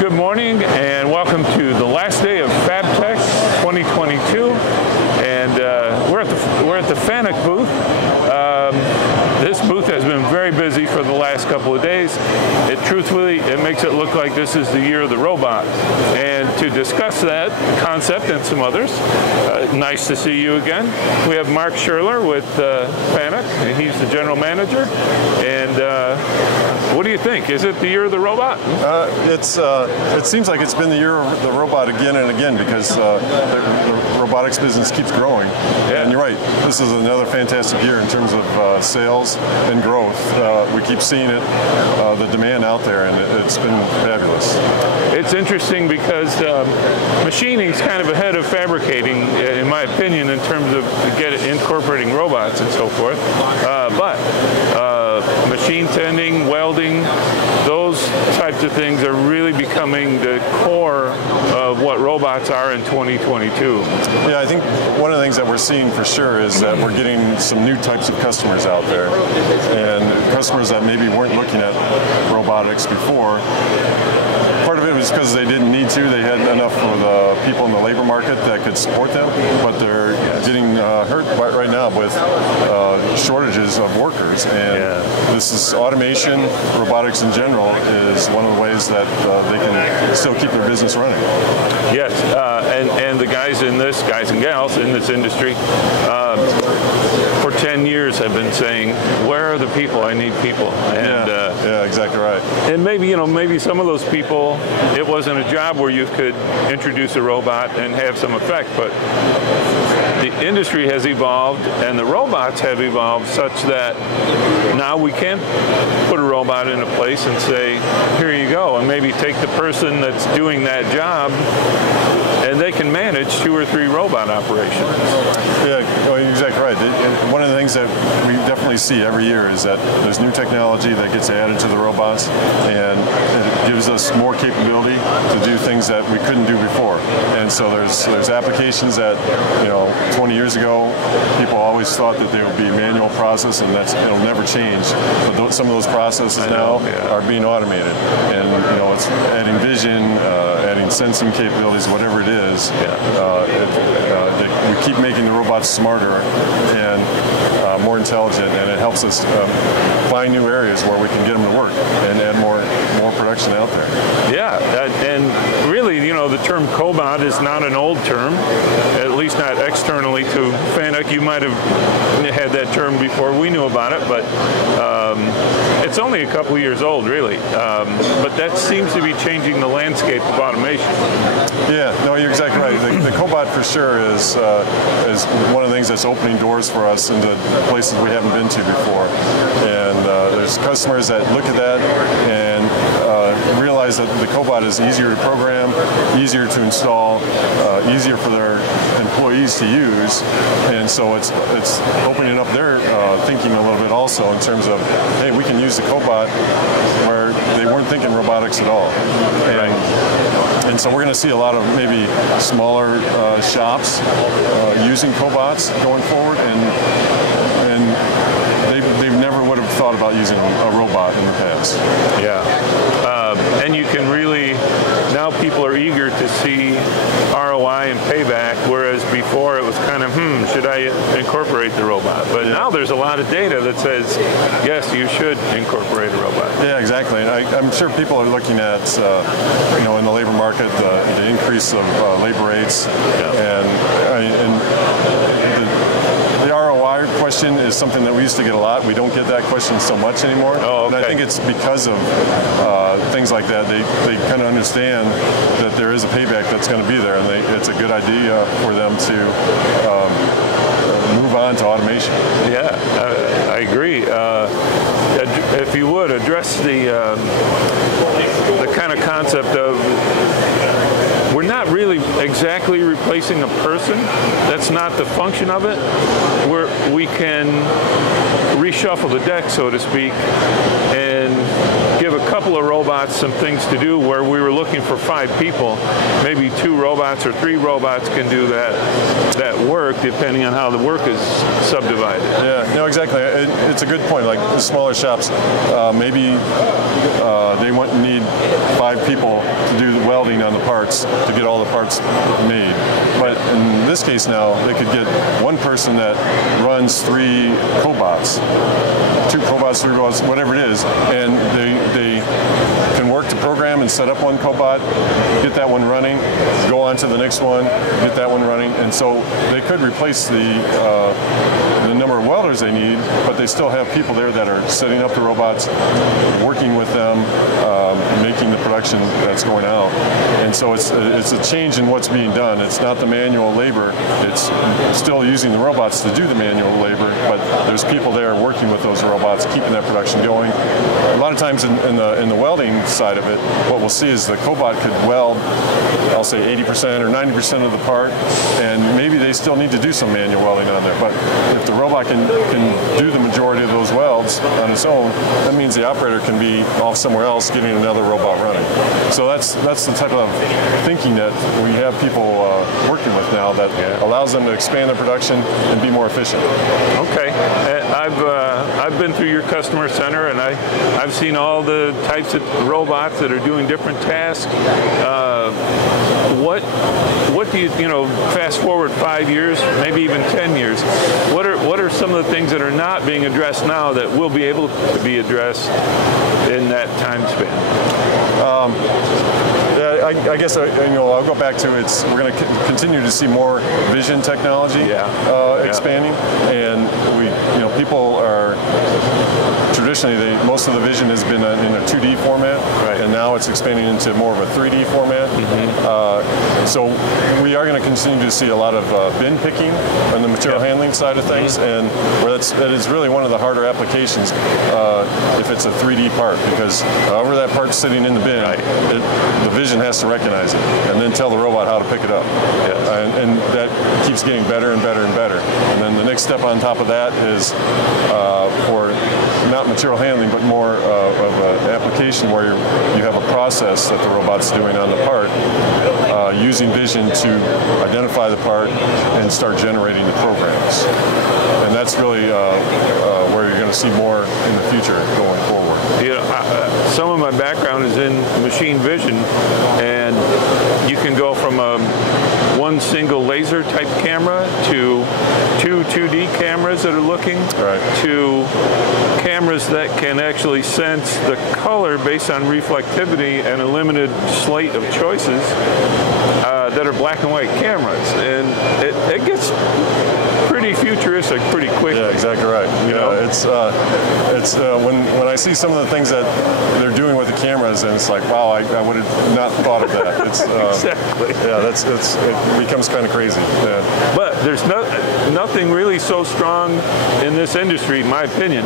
Good morning and welcome to the last day of Fabtech 2022, and we're at the FANUC booth. This booth has been very busy for the last couple of days. Truthfully, it makes it look like this is the year of the robot. And to discuss that concept and some others, nice to see you again. We have Mark Scherler with FANUC, and he's the general manager. And what do you think? Is it the year of the robot? It seems like it's been the year of the robot again and again because the robotics business keeps growing. Yeah. And you're right, this is another fantastic year in terms of sales and growth. We keep seeing it, the demand out there, and it's been fabulous. It's interesting because machining is kind of ahead of fabricating, in my opinion, in terms of incorporating robots and so forth. But machine tending, welding, those types of things are really becoming the core of what robots are in 2022. Yeah, I think one of the things that we're seeing for sure is that we're getting some new types of customers out there, and customers that maybe weren't looking at robotics before. Part of it was because they didn't need to. They had enough of the people in the labor market that could support them, but they're getting hurt right now with shortages of workers. And this is automation, robotics in general is one of the ways that they can still keep their business running. Yes, and the guys and gals in this industry, for 10 years have been saying, where are the people? I need people. And, yeah, exactly right. And maybe some of those people, it wasn't a job where you could introduce a robot and have some effect, but the industry has evolved and the robots have evolved such that now we can put a robot in a place and say, here you go, and maybe take the person that's doing that job and they can manage 2 or 3 robot operations. Yeah, you're exactly right. One of the things that we definitely see every year is that there's new technology that gets added to the robots, and it gives us more capability to do things that we couldn't do before. And so there's applications that, 20 years ago, people always thought that they would be manual process, and it'll never change. But some of those processes now are being automated, and it's adding vision, adding sensing capabilities, whatever it is. We keep making the robots smarter and more intelligent, and it helps us find new areas where we can get them to work and add more production out there. Yeah, and really, the term cobot is not an old term, at least not externally to FANUC. You might have had that term before we knew about it, but it's only a couple years old, really. But that seems to be changing the landscape of automation. Yeah, no, you're exactly right. The cobot for sure is one of the things that's opening doors for us into places we haven't been to before. And there's customers that look at that and realize that the cobot is easier to program, easier to install, easier for their employees to use, and so it's opening up their thinking a little bit also in terms of, hey, we can use the cobot where they weren't thinking robotics at all. And so we're going to see a lot of maybe smaller shops using cobots going forward, and they never would have thought about using a robot in the past. Yeah. And you can really, now people are eager to see ROI and payback, whereas before it was kind of, should I incorporate the robot? But now there's a lot of data that says, yes, you should incorporate a robot. Yeah, exactly. And I'm sure people are looking at, in the labor market, the increase of labor rates, and the ROI question is something that we used to get a lot. We don't get that question so much anymore. Oh, okay. And I think it's because of things like that. They kind of understand that there is a payback that's going to be there, and it's a good idea for them to move on to automation. Yeah, I agree. If you would, address the kind of concept of we're not really exactly replacing a person. That's not the function of it. We can reshuffle the deck, so to speak, and give a a couple of robots some things to do where we were looking for 5 people. Maybe 2 robots or 3 robots can do that work depending on how the work is subdivided. Yeah, no, exactly. It's a good point. Like the smaller shops, maybe they need 5 people to do the welding on the parts to get all the parts made. But in this case now, they could get 1 person that runs 3 cobots, 2 cobots, 3 robots, whatever it is, and they can work to program and set up 1 cobot, get that one running, go on to the next one, get that one running, and so they could replace the number of welders they need, but they still have people there that are setting up the robots, working with them, making the production that's going out. And so it's a change in what's being done. It's not the manual labor. It's still using the robots to do the manual labor, but there's people there working with those robots, keeping that production going. A lot of times in the welding side of it, what we'll see is the cobot could weld, I'll say 80% or 90% of the part, and maybe they still need to do some manual welding on there. But if the robot can do the majority of those welds on its own, that means the operator can be off somewhere else getting another robot running. So that's the type of thinking that we have people working with now that allows them to expand their production and be more efficient. Okay. I've been through your customer center and I've seen all the types of robots that are doing different tasks. What do you fast forward 5 years, maybe even 10 years, what are some of the things that are not being addressed now that will be able to be addressed in that time span? I guess I'll go back to we're going to continue to see more vision technology expanding, and people are traditionally most of the vision has been in a 2D format, and now it's expanding into more of a 3D format. So we are going to continue to see a lot of bin picking on the material handling side of things, and that is really one of the harder applications if it's a 3D part, because however that part's sitting in the bin, the vision has to recognize it and then tell the robot how to pick it up. And that keeps getting better and better and better. And then the next step on top of that is for not material handling, but more of an application where you have a process that the robot's doing on the part, using vision to identify the part and start generating the programs. And that's really where you're going to see more in the future going forward. Some of my background is in machine vision, and you can go from one single laser type camera to 2 2D cameras that are looking to cameras that can actually sense the color based on reflectivity and a limited slate of choices that are black and white cameras, and it gets pretty futuristic pretty quickly. Yeah, exactly right. It's when I see some of the things that they're doing with the cameras, and it's like, wow, I would have not thought of that. It's exactly. Yeah, it becomes kind of crazy. Yeah. But there's nothing really so strong in this industry, in my opinion,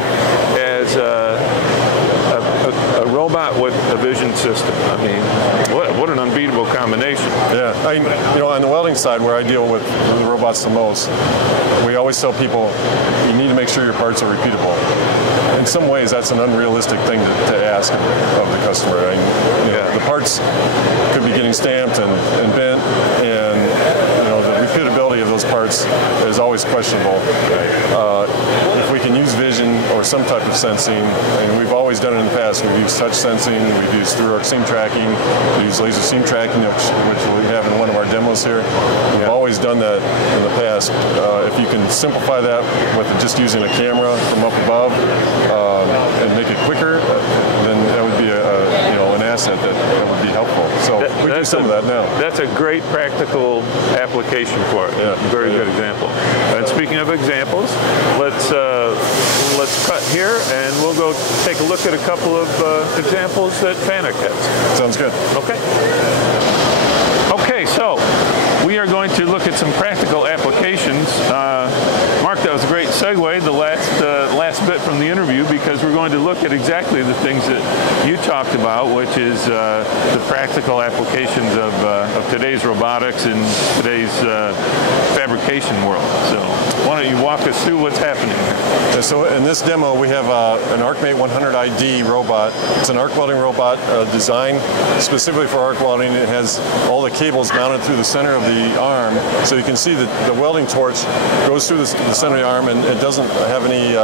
as a robot with a vision system. I mean, what an unbeatable combination. Yeah, on the welding side, where I deal with the robots the most, we always tell people you need to make sure your parts are repeatable. In some ways, that's an unrealistic thing to ask of the customer. The parts could be getting stamped and bent, and the repeatability of those parts is always questionable. If we can use vision or some type of sensing, and we've always done it in the past, we've used touch sensing, we've used through-arc seam tracking, we use laser seam tracking, which we have in one of our demos here. We've always done that in the past. If you can simplify that with just using a camera from up above and make it quicker, then that would be an asset that would be helpful. So we do some of that now. That's a great practical application for it. Yeah. Very good example. And speaking of examples, let's cut here and we'll go take a look at a couple of examples that FANUC has. Sounds good. Okay. Okay, so we are going to look at some practical applications. Mark, that was a great segue, the last bit from the interview, because we're going going to look at exactly the things that you talked about, which is the practical applications of today's robotics and today's fabrication world. So why don't you walk us through what's happening here? So in this demo, we have an ArcMate 100ID robot. It's an arc welding robot designed specifically for arc welding. It has all the cables mounted through the center of the arm, so you can see that the welding torch goes through the center of the arm, and it doesn't have any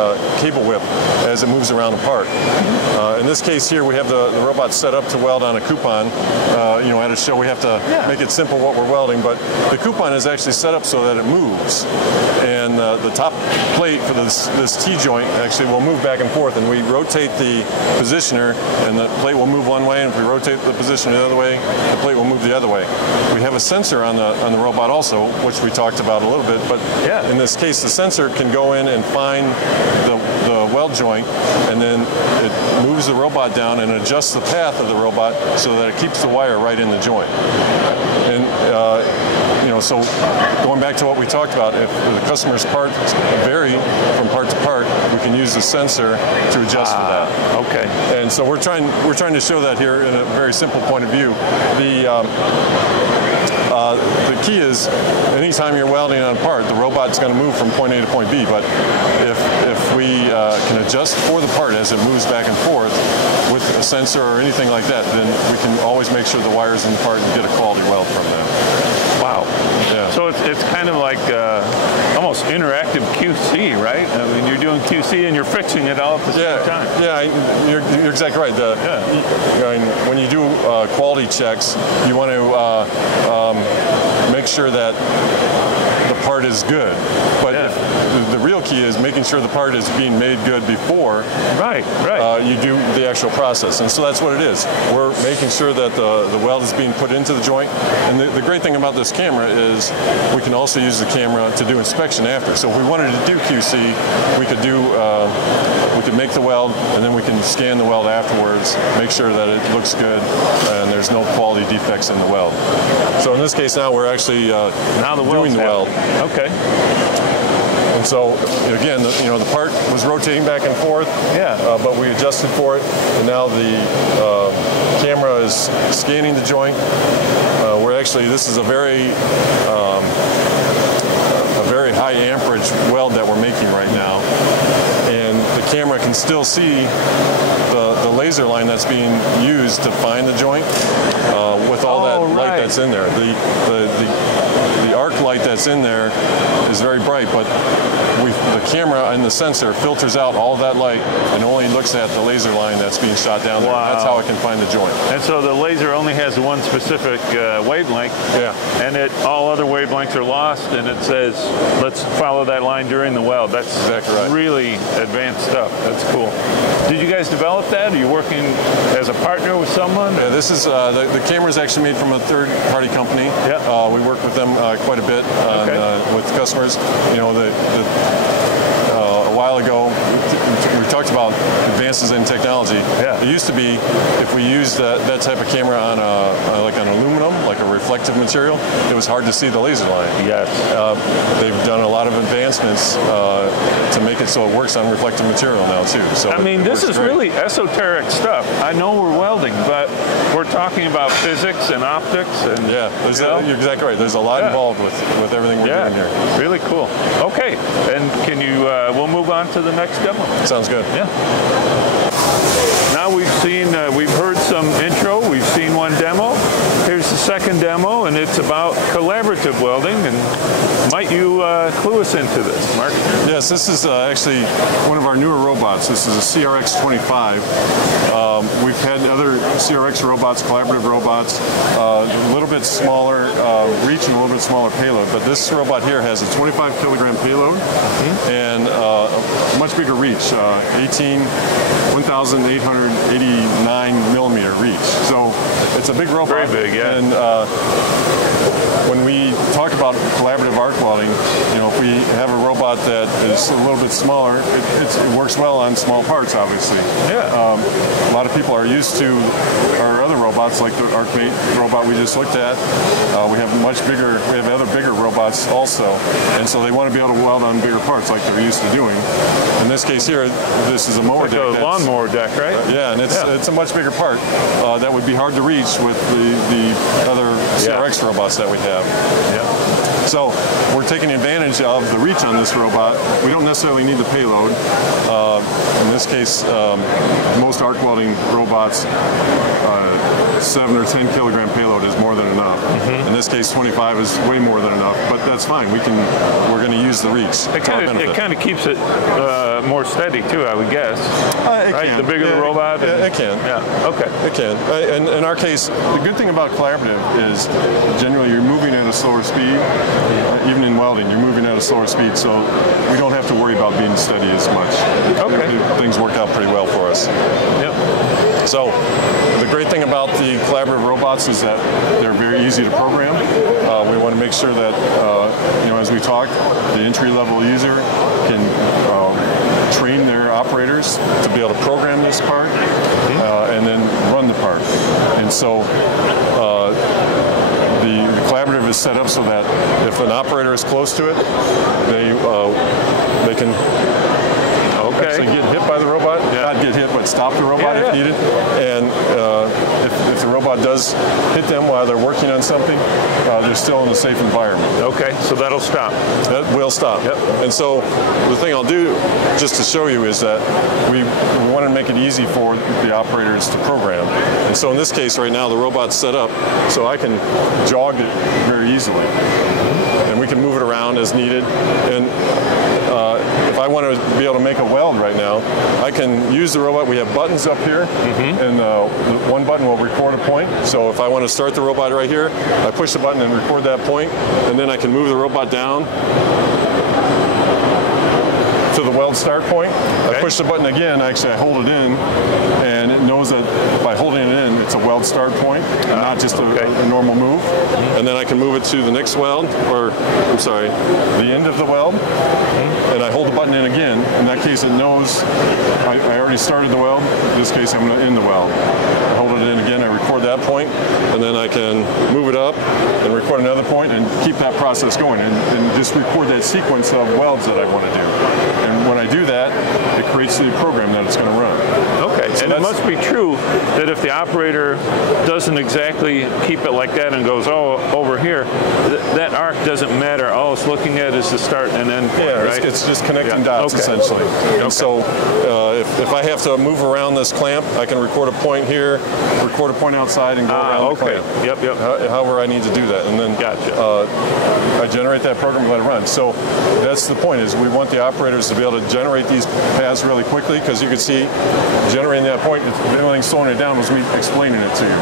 cable whip as it moves around the part. In this case here, we have the robot set up to weld on a coupon. At a show we have to make it simple what we're welding, but the coupon is actually set up so that it moves. And the top plate for this T-joint actually will move back and forth, and we rotate the positioner, and the plate will move one way, and if we rotate the positioner the other way, the plate will move the other way. We have a sensor on the robot also, which we talked about a little bit, but in this case, the sensor can go in and find the weld joint, and then it moves the robot down and adjusts the path of the robot so that it keeps the wire right in the joint. And so going back to what we talked about, if the customer's parts vary from part to part, we can use the sensor to adjust for that. Okay. And so we're trying to show that here in a very simple point of view. The key is, anytime you're welding on a part, the robot's going to move from point A to point B. But if we can adjust for the part as it moves back and forth with a sensor or anything like that, then we can always make sure the wire's in the part and get a quality weld from that. Wow. Yeah. So it's kind of like almost interactive QC, right? I mean, you're doing QC and you're fixing it all at the same time. Yeah, you're exactly right. When you do quality checks, you want to make sure that the part is good. But the real key is making sure the part is being made good before you do the actual process. And so that's what it is. We're making sure that the weld is being put into the joint. And the great thing about this camera is we can also use the camera to do inspection after. So if we wanted to do QC, we could make the weld, and then we can scan the weld afterwards, make sure that it looks good and there's no quality defects in the weld. So in this case now we're actually doing the weld. Okay. And so again, the part was rotating back and forth. But we adjusted for it, and now the camera is scanning the joint. This is a very high amperage weld that we're making right now, and the camera can still see the laser line that's being used to find the joint with all that light that's in there. The arc light that's in there is very bright, but the camera and the sensor filters out all that light and only looks at the laser line that's being shot down there. That's how it can find the joint. And so the laser only has one specific wavelength, and all other wavelengths are lost, and it says, let's follow that line during the weld. That's exactly right. Really advanced stuff. That's cool. Did you guys develop that? Are you working as a partner with someone? Yeah, this is the camera is actually made from a third-party company. We work with them quite a bit with customers. A while ago, we talked about advances in technology. It used to be, if we used that type of camera on like an aluminum, like a reflective material, it was hard to see the laser line. They've done a lot of advancements to make it so it works on reflective material now too. So I mean, this is really esoteric stuff. I know we're welding, but we're talking about physics and optics. And you're exactly right. There's a lot involved with everything we're doing here. Really cool. Okay, and can you? We'll move on to the next demo. Sounds good. Now we've heard some intro. We've seen one demo. Here's the second demo, and it's about collaborative welding. And might you clue us into this, Mark? Yes, this is actually one of our newer robots. This is a CRX-25. We've had other CRX robots, collaborative robots, a little bit smaller reach and a little bit smaller payload. But this robot here has a 25 kilogram payload and a much bigger reach, 1,889 millimeter reach. So it's a big robot. Very big, And when we talk about collaborative arc welding, if we have a robot that is a little bit smaller, it works well on small parts, obviously. Yeah. A lot of people are used to our other robots, like the ArcMate robot we just looked at. We have other bigger robots also, and so they want to be able to weld on bigger parts like they're used to doing. In this case here, this is a mower deck. Like a lawnmower deck, right? Yeah, and it's a much bigger part that would be hard to reach with the other CRX robots that we have. Yeah. So we're taking advantage of the reach on this robot. We don't necessarily need the payload. In this case, most arc welding robots, 7 or 10 kilogram payload is more than enough. Mm-hmm. In this case, 25 is way more than enough, but that's fine. We're going to use the reach. It kind of keeps it more steady too, I would guess. It right? can. The bigger the robot. It can. Yeah. Okay. It can. And in our case, the good thing about collaborative is generally you're moving at a slower speed. Even in welding, you're moving at a slower speed, so we don't have to worry about being steady as much. Okay. Things work out pretty well for us. Yep. So the great thing about the collaborative robots is that they're very easy to program. We want to make sure that, as we talked, the entry-level user can train their operators to be able to program this part and then run the part. And so the collaborative is set up so that if an operator is close to it, they can actually get hit by the robot. Not get hit, but stop the robot if needed. And if the robot does hit them while they're working on something, they're still in a safe environment. Okay, so that'll stop. That will stop. Yep. And so the thing I'll do, just to show you, is that we want to make it easy for the operators to program. And so in this case right now, the robot's set up so I can jog it very easily. And we can move it around as needed. And if I want to be able to make a weld right now, I can use the robot. We have buttons up here, and one button will record a point. So if I want to start the robot right here, I push the button and record that point, and then I can move the robot down to the weld start point. Okay. I push the button again, actually I hold it in, and it knows that by holding it in, it's a weld start point, not just a normal move. And then I can move it to the next weld, or I'm sorry, the end of the weld, and I hold the button in again. In that case, it knows I already started the weld. In this case, I'm going to end the weld. I hold it in again, I record that point, and then I can move it up and record another point and keep that process going, and just record that sequence of welds that I want to do. And when I do that, it creates the program that it's going to run. Okay, so and it must be true that if the operator doesn't exactly keep it like that and goes, over here, that arc doesn't matter. All it's looking at is the start and end point, right? It's just connecting dots, essentially. And so if I have to move around this clamp, I can record a point here, record a point outside, and go around the clamp. Yep. However I need to do that. And then I generate that program and let it run. So that's the point, is we want the operators to be able to generate these paths really quickly, because you can see generating that point, the only thing slowing it down was me explaining it to you.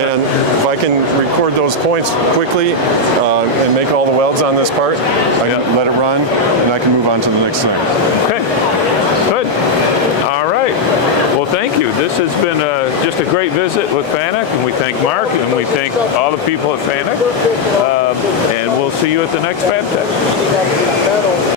And if I can record those points quickly and make all the welds on this part, I can let it run, and I can move on to the next thing. Okay, good. All right. Well, thank you. This has been just a great visit with FANUC, and we thank Mark, and we thank all the people at FANUC, and we'll see you at the next Fabtech.